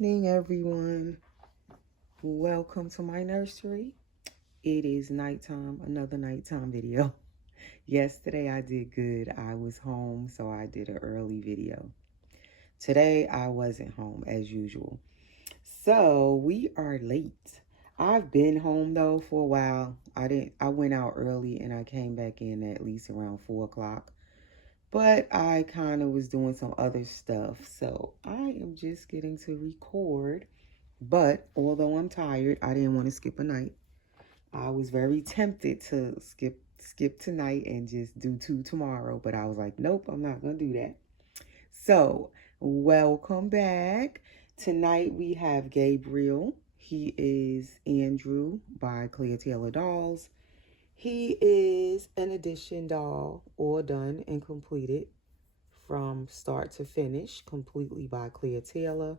evening, everyone. Welcome to my nursery. It is nighttime, another nighttime video. Yesterday I did good. I was home, so I did an early video. Today I wasn't home as usual. So we are late. I've been home though for a while. I went out early and I came back in at least around 4 o'clock. But I kind of was doing some other stuff. So I am just getting to record. But although I'm tired, I didn't want to skip a night. I was very tempted to skip tonight and just do 2 tomorrow. But I was like, nope, I'm not going to do that. So welcome back. Tonight we have Gabriel. He is Andrew by Clear Taylor Dolls. He is an addition doll, all done and completed from start to finish, completely by Clear Taylor.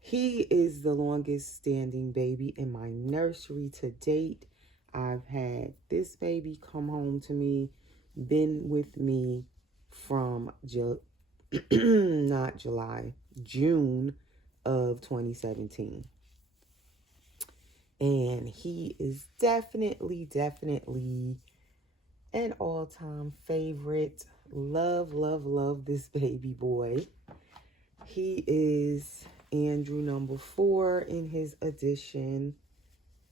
He is the longest standing baby in my nursery to date. I've had this baby come home to me, been with me from June of 2017. And he is definitely an all-time favorite. Love this baby boy. He is Andrew number 4 in his edition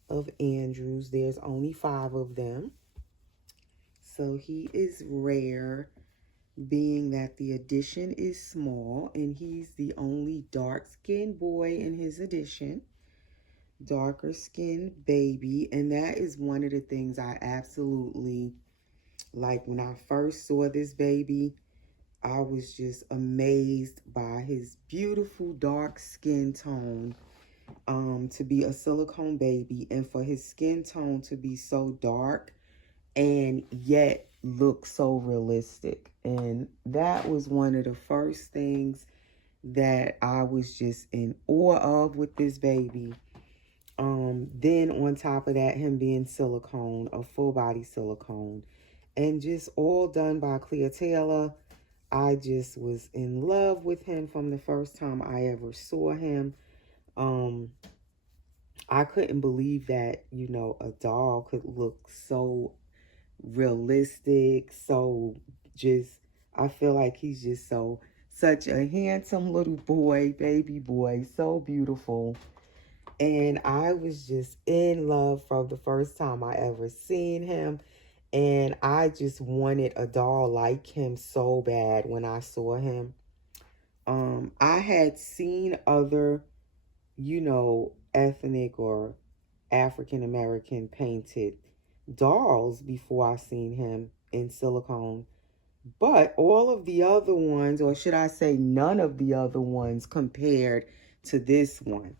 of Andrews. There's only 5 of them. So he is rare, being that the edition is small, and he's the only dark-skinned boy in his edition. Darker skinned baby, and that is one of the things I absolutely like. When I first saw this baby, I was just amazed by his beautiful dark skin tone, to be a silicone baby, and for his skin tone to be so dark and yet look so realistic. And that was one of the first things that I was just in awe of with this baby. Then on top of that, him being silicone, a full body silicone, and just all done by Clear Taylor. I just was in love with him from the first time I ever saw him. I couldn't believe that, a doll could look so realistic, so just, I feel like he's just such a handsome little boy, baby boy, so beautiful. And I was just in love from the first time I ever seen him. And I just wanted a doll like him so bad when I saw him. I had seen other, ethnic or African American painted dolls before I seen him in silicone. But all of the other ones, or should I say none of the other ones, compared to this one.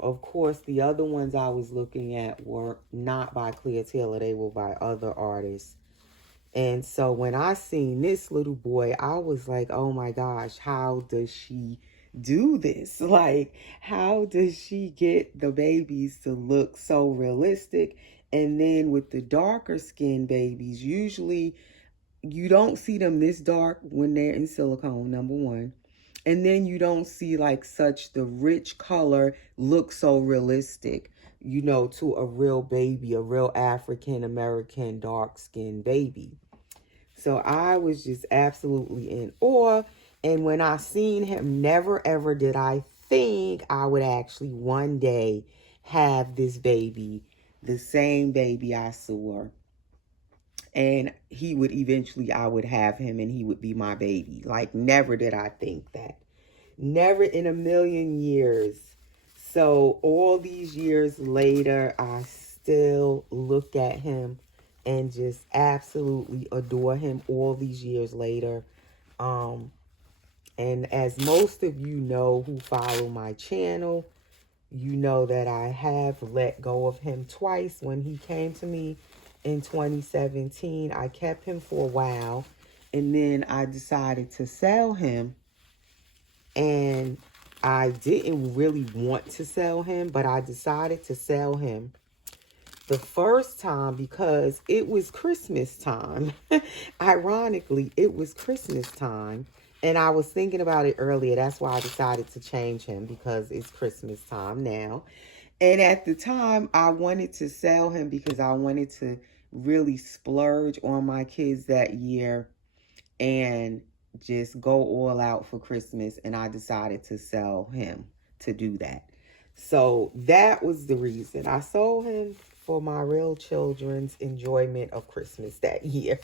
Of course, the other ones I was looking at were not by Clear Taylor. They were by other artists. And so when I seen this little boy, I was like, oh my gosh, how does she do this? Like, how does she get the babies to look so realistic? And then with the darker skinned babies, usually you don't see them this dark when they're in silicone, number one. And then you don't see like such the rich color look so realistic, to a real baby, a real African American dark skinned baby. So I was just absolutely in awe. And when I seen him, never ever did I think I would actually one day have this baby, the same baby I saw. And he would eventually, I would have him and he would be my baby. Like, never did I think that. Never in a million years. So all these years later, I still look at him and just absolutely adore him all these years later. And as most of you know who follow my channel, you know that I have let go of him twice. When he came to me in 2017, I kept him for a while, and then I decided to sell him. And I didn't really want to sell him, but I decided to sell him the first time because it was Christmas time. Ironically, it was Christmas time. And I was thinking about it earlier. That's why I decided to change him, because it's Christmas time now. And at the time, I wanted to sell him because I wanted to really splurge on my kids that year and just go all out for Christmas. And I decided to sell him to do that. So that was the reason. I sold him for my real children's enjoyment of Christmas that year.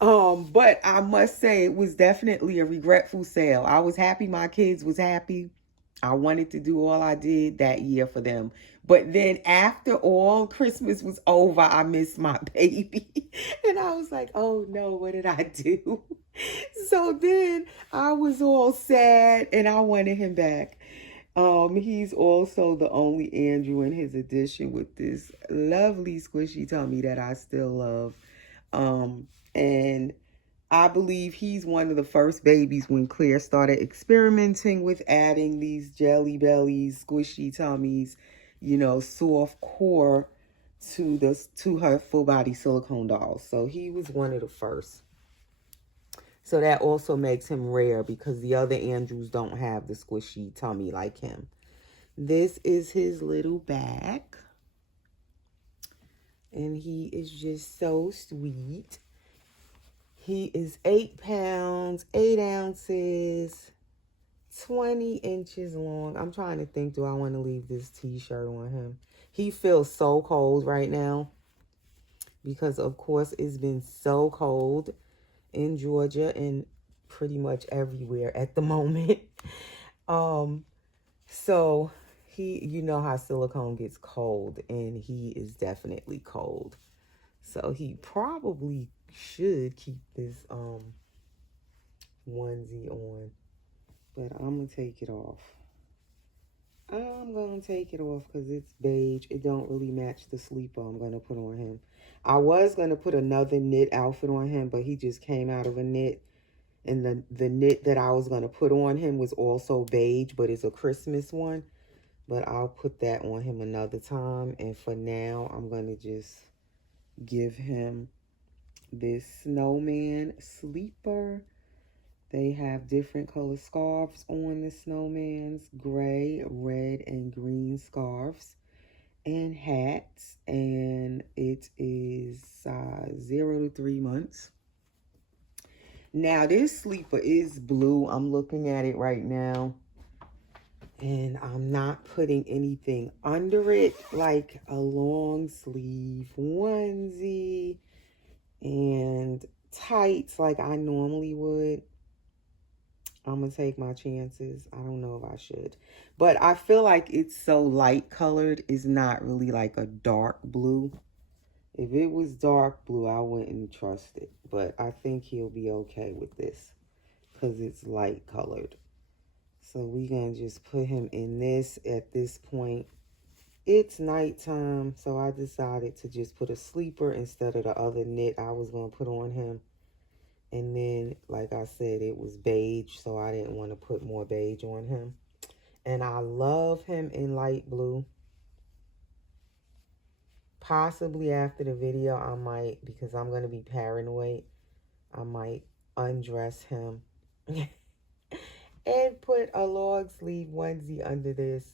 But I must say it was definitely a regretful sale. I was happy my kids was happy. I wanted to do all I did that year for them. But then after all Christmas was over, I missed my baby. And I was like, oh no, what did I do? So then I was all sad and I wanted him back. He's also the only Andrew in his edition with this lovely squishy tummy that I still love. And I believe he's one of the first babies when Claire started experimenting with adding these jelly bellies, squishy tummies, soft core to her full body silicone dolls. So he was one of the first. So that also makes him rare because the other Andrews don't have the squishy tummy like him. This is his little bag. And he is just so sweet. He is 8 pounds, 8 ounces, 20 inches long. I'm trying to think, do I want to leave this t-shirt on him? He feels so cold right now because, of course, it's been so cold in Georgia and pretty much everywhere at the moment. So you know how silicone gets cold, and he is definitely cold. So he probably should keep this onesie on, but I'm gonna take it off. I'm gonna take it off because it's beige. It don't really match the sleeper I'm gonna put on him. I was gonna put another knit outfit on him, but he just came out of a knit, and the knit that I was gonna put on him was also beige, but it's a Christmas one. But I'll put that on him another time. And for now, I'm gonna just give him this snowman sleeper. They have different color scarves on the snowmans, gray, red, and green scarves, and hats. And it is 0 to 3 months. Now this sleeper is blue. I'm looking at it right now, and I'm not putting anything under it, like a long sleeve onesie and tights like I normally would. I'm going to take my chances. I don't know if I should. But I feel like it's so light colored. It's not really like a dark blue. If it was dark blue, I wouldn't trust it. But I think he'll be okay with this because it's light colored. So we're going to just put him in this at this point. It's nighttime, so I decided to just put a sleeper instead of the other knit I was going to put on him. And then, like I said, it was beige, so I didn't want to put more beige on him. And I love him in light blue. Possibly after the video, I might, because I'm going to be paranoid, I might undress him and put a long sleeve onesie under this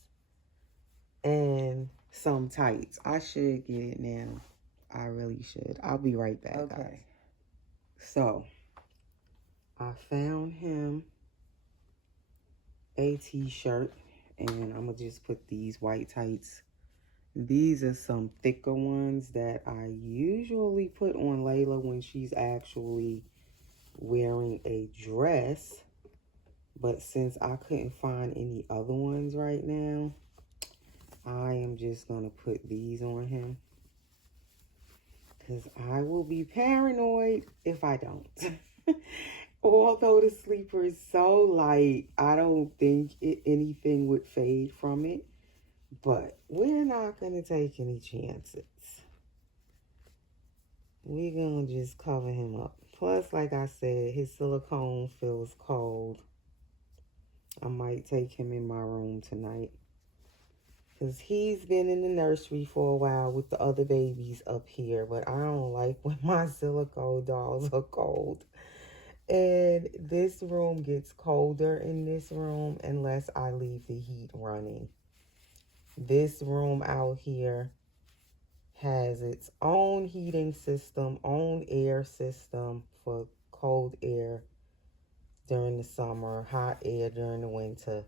and some tights. I should get it now. I really should. I'll be right back, okay, guys. So I found him a t-shirt, and I'm going to just put these white tights. These are some thicker ones that I usually put on Layla when she's actually wearing a dress. But since I couldn't find any other ones right now, I am just going to put these on him, because I will be paranoid if I don't. Although the sleeper is so light, I don't think anything would fade from it. But we're not going to take any chances. We're going to just cover him up. Plus, like I said, his silicone feels cold. I might take him in my room tonight, because he's been in the nursery for a while with the other babies up here. But I don't like when my silicone dolls are cold. And this room gets colder in this room unless I leave the heat running. This room out here has its own heating system, own air system for cold air during the summer, hot air during the winter.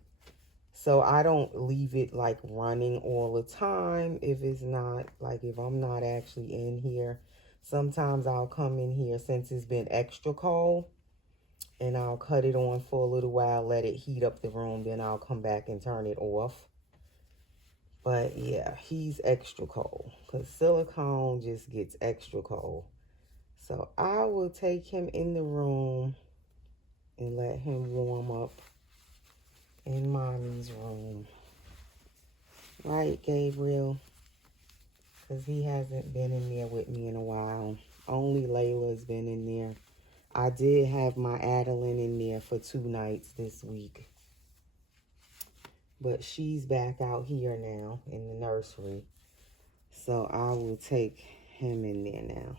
So I don't leave it like running all the time if it's not, like if I'm not actually in here. Sometimes I'll come in here since it's been extra cold and I'll cut it on for a little while, let it heat up the room, then I'll come back and turn it off. But yeah, he's extra cold because silicone just gets extra cold. So I will take him in the room and let him warm up in mommy's room. Right, Gabriel? Because he hasn't been in there with me in a while. Only Layla's been in there. I did have my Adeline in there for 2 nights this week. But she's back out here now in the nursery. So I will take him in there now.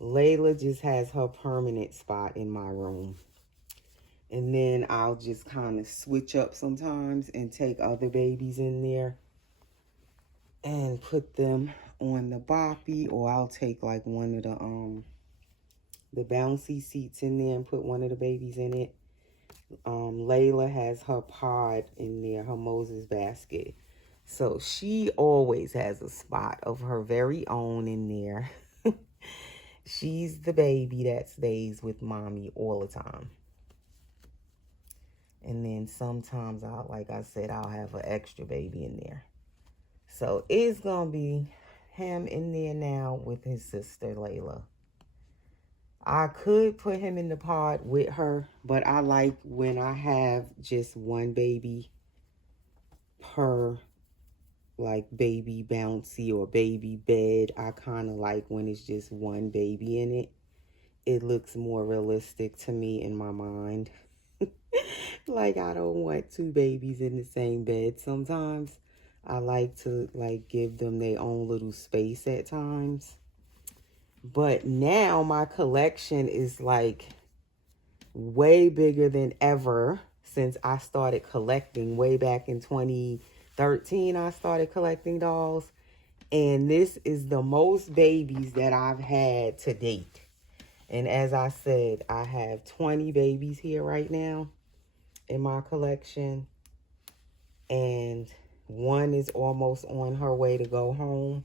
Layla just has her permanent spot in my room. And then I'll just kind of switch up sometimes and take other babies in there and put them on the boppy, or I'll take like one of the bouncy seats in there and put one of the babies in it. Layla has her pod in there, her Moses basket. So she always has a spot of her very own in there. She's the baby that stays with mommy all the time. And then sometimes, like I said, I'll have an extra baby in there. So it's going to be him in there now with his sister, Layla. I could put him in the pod with her, but I like when I have just one baby per, like, baby bouncy or baby bed. I kind of like when it's just one baby in it. It looks more realistic to me in my mind. Like, I don't want 2 babies in the same bed sometimes. I like to, like, give them their own little space at times. But now my collection is, like, way bigger than ever since I started collecting. Way back in 2013, I started collecting dolls. And this is the most babies that I've had to date. And as I said, I have 20 babies here right now in my collection, and one is almost on her way to go home.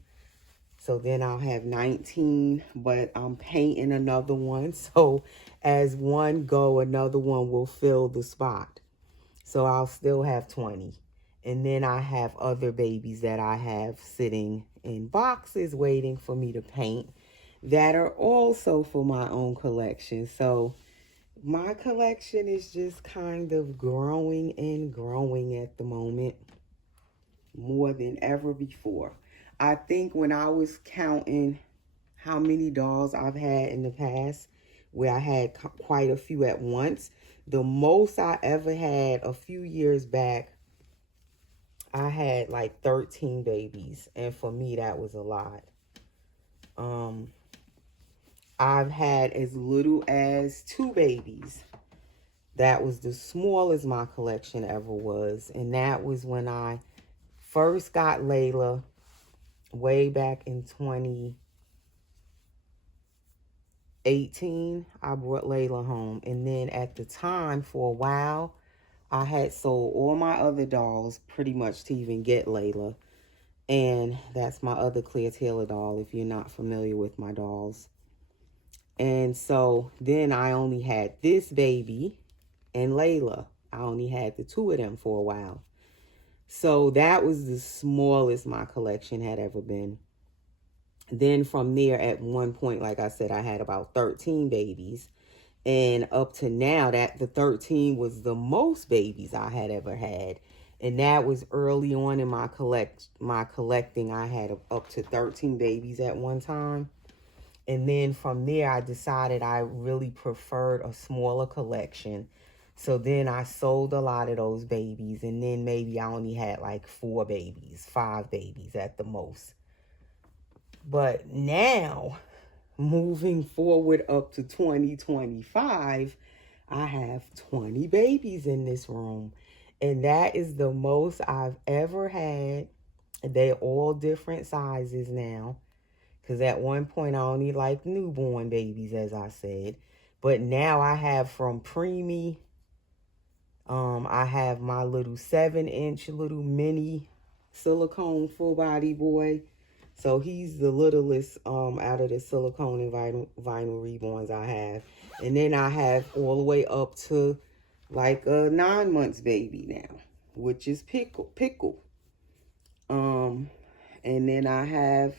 So then I'll have 19, but I'm painting another one. So as one go, another one will fill the spot. So I'll still have 20. And then I have other babies that I have sitting in boxes waiting for me to paint that are also for my own collection. So my collection is just kind of growing and growing at the moment more than ever before. I think when I was counting how many dolls I've had in the past, where I had quite a few at once, the most I ever had a few years back, I had like 13 babies. And for me, that was a lot. I've had as little as 2 babies. That was the smallest my collection ever was. And that was when I first got Layla way back in 2018. I brought Layla home. And then at the time, for a while, I had sold all my other dolls pretty much to even get Layla. And that's my other Clear Taylor doll, if you're not familiar with my dolls. And so then I only had this baby and Layla. I only had the 2 of them for a while. So that was the smallest my collection had ever been. Then from there, at one point, like I said, I had about 13 babies. And up to now, that the 13 was the most babies I had ever had. And that was early on in my collecting. I had up to 13 babies at one time. And then from there, I decided I really preferred a smaller collection. So then I sold a lot of those babies. And then maybe I only had like 4 babies, 5 babies at the most. But now moving forward up to 2025, I have 20 babies in this room. And that is the most I've ever had. They're all different sizes now. Because at one point I only liked newborn babies, as I said. But now I have from preemie. I have my little 7-inch little mini silicone full body boy. So he's the littlest out of the silicone and vinyl reborns I have. And then I have all the way up to like a 9 months baby now, which is Pickle. And then I have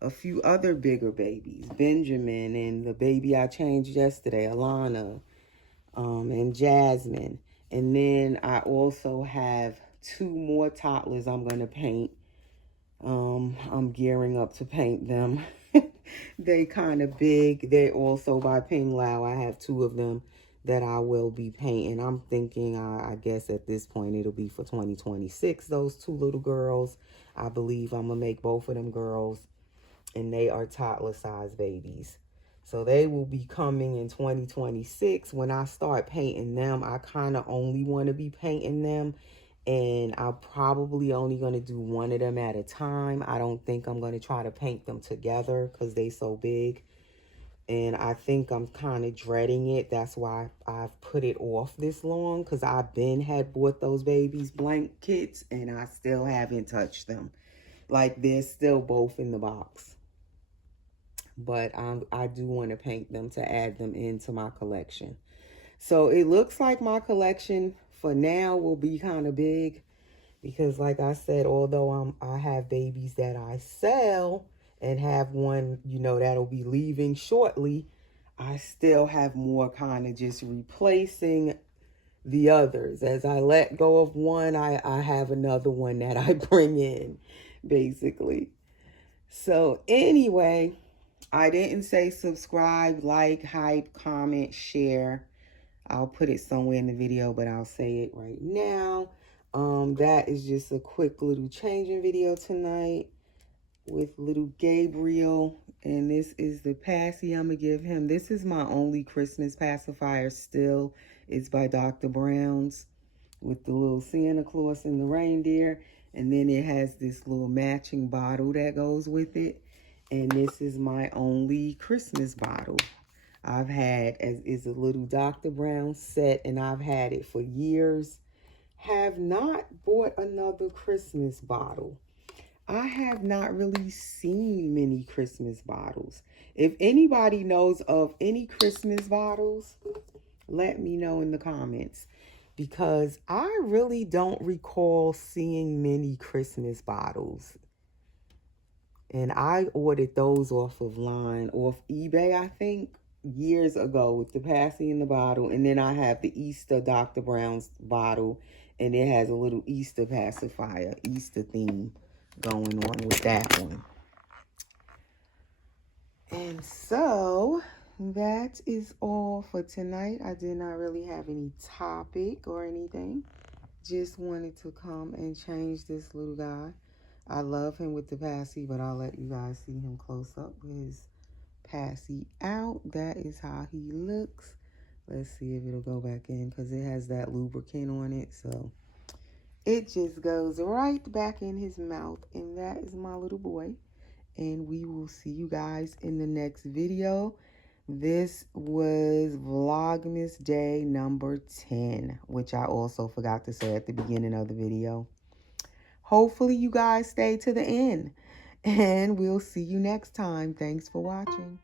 a few other bigger babies, Benjamin and the baby I changed yesterday, Alana, and Jasmine. And then I also have 2 more toddlers I'm going to paint. I'm gearing up to paint them. They kind of big. They're also by Ping Lao. I have 2 of them that I will be painting. I'm thinking, I guess at this point it'll be for 2026. Those 2 little girls, I believe I'm going to make both of them girls. And they are toddler size babies. So they will be coming in 2026. When I start painting them, I kind of only want to be painting them. And I'm probably only going to do one of them at a time. I don't think I'm going to try to paint them together because they so big. And I think I'm kind of dreading it. That's why I've put it off this long, because I've had bought those babies blank kits and I still haven't touched them. Like, they're still both in the box. But I do want to paint them to add them into my collection. So it looks like my collection for now will be kind of big, because like I said, although I have babies that I sell and have one, that'll be leaving shortly, I still have more kind of just replacing the others. As I let go of one, I have another one that I bring in, basically. So anyway, I didn't say subscribe, like, hype, comment, share. I'll put it somewhere in the video, but I'll say it right now. That is just a quick little changing video tonight with little Gabriel. And this is the passy I'm going to give him. This is my only Christmas pacifier still. It's by Dr. Brown's with the little Santa Claus and the reindeer. And then it has this little matching bottle that goes with it. And this is my only Christmas bottle I've had, as is a little Dr. Brown set, and I've had it for years. Have not bought another Christmas bottle. I have not really seen many Christmas bottles. If anybody knows of any Christmas bottles, let me know in the comments, because I really don't recall seeing many Christmas bottles. And I ordered those off eBay, I think, years ago, with the passy in the bottle. And then I have the Easter Dr. Brown's bottle, and it has a little Easter pacifier, Easter theme going on with that one. And so that is all for tonight. I did not really have any topic or anything. Just wanted to come and change this little guy. I love him with the passy, but I'll let you guys see him close up with his passy out. That is how he looks. Let's see if it'll go back in, because it has that lubricant on it. So it just goes right back in his mouth. And that is my little boy. And we will see you guys in the next video. This was Vlogmas day number 10, which I also forgot to say at the beginning of the video. Hopefully you guys stay to the end, and we'll see you next time. Thanks for watching.